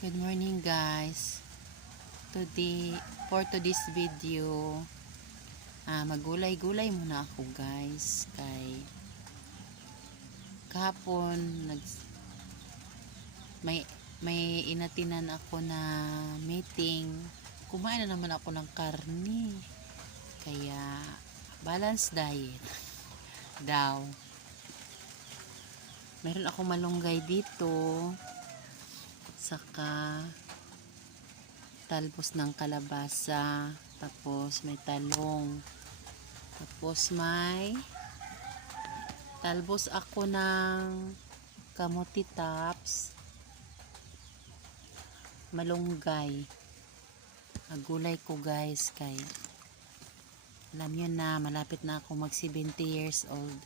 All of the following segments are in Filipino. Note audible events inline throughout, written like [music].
Good morning guys. Today, for today's video, ah, magulay-gulay muna ako guys. Kay kahapon nag may may inatinan ako na meeting. Kumain na naman ako ng karni. Kaya balance diet [laughs] daw. Meron akong malunggay dito saka talbos ng kalabasa tapos may talong tapos may talbos ako ng kamuti tops malunggay. Agulay ko guys kay alam nyo na malapit na ako mag 70 years old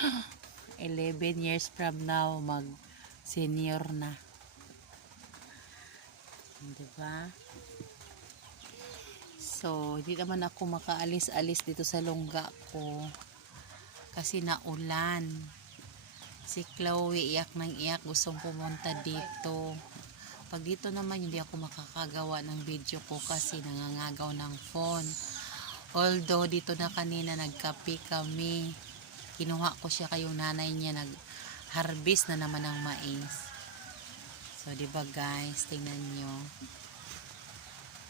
[laughs] 11 years from now mag senior na. 'Di ba? So, hindi naman ako makaalis-alis dito sa lungga ko kasi naulan. Si Chloe iyak ng iyak gustong pumunta dito. Pag dito naman hindi ako makakagawa ng video ko kasi nangangagaw ng phone. Although dito na kanina nagkape kami kinuha ko siya kayong nanay niya nag harvest na naman ng mais. So di ba guys? Tingnan nyo.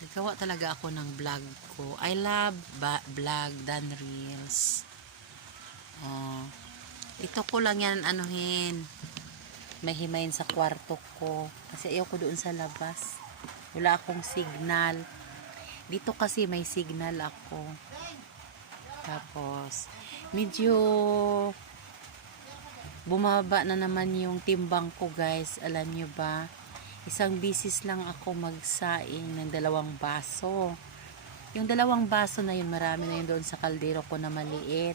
Nagawa talaga ako ng vlog ko. I love vlog than reels. Oh. Ito ko lang yan anuhin. May himayin sa kwarto ko. Kasi ayoko doon sa labas. Wala akong signal. Dito kasi may signal ako tapos medyo bumaba na naman yung timbang ko guys. Alam nyo ba? Isang bisis lang ako magsaing ng dalawang baso. Yung dalawang baso na yun marami na yun doon sa kaldero ko na maliit.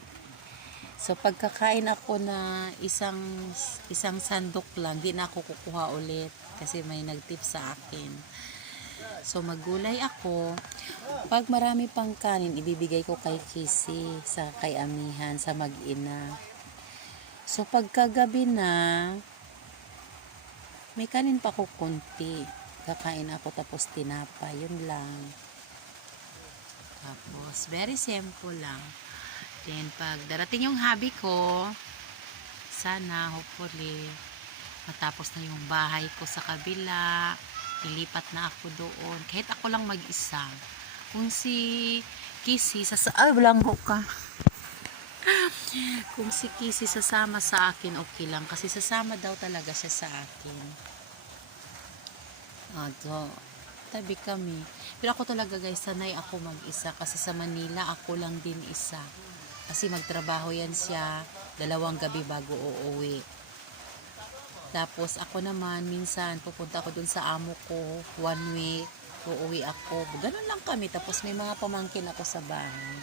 So pagkakain ako na isang isang sandok lang di na ako kukuha ulit kasi may nagtip sa akin so magulay ako pag marami pang kanin ibibigay ko kay Kisi sa kay Amihan sa mag-ina So pagkagabi na, may kanin pa ko kunti. Kakain ako tapos tinapa, yun lang. Tapos, very simple lang. Then, pag darating yung hobby ko, sana, hopefully, matapos na yung bahay ko sa kabila, ilipat na ako doon. Kahit ako lang mag-isa. Kung si Kissy, sa... Ay, walang ka. [laughs] Kung si Kissy sasama sa akin, okay lang. Kasi sasama daw talaga siya sa akin. Ato, tabi kami. Pero ako talaga guys, sanay ako mag-isa. Kasi sa Manila, ako lang din isa. Kasi magtrabaho yan siya dalawang gabi bago uuwi. Tapos ako naman, minsan pupunta ako dun sa amo ko, one week, uuwi ako. Ganun lang kami. Tapos may mga pamangkin ako sa bahay.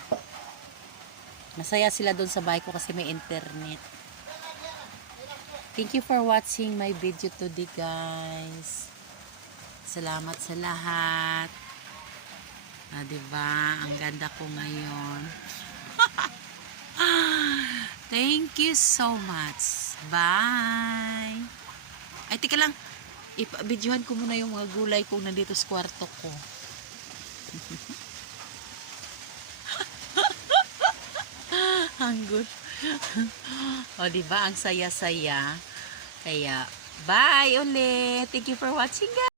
Masaya sila doon sa bahay ko kasi may internet. Thank you for watching my video today guys. Salamat sa lahat. Ah, 'di ba? Ang ganda ko ngayon. [laughs] Thank you so much. Bye. Ay, tika lang. Ipa-videohan ko muna yung mga gulay kung nandito sa kwarto ko. [laughs] Ang good. [laughs] o, di ba Ang saya-saya. Kaya, bye ulit. Thank you for watching, guys.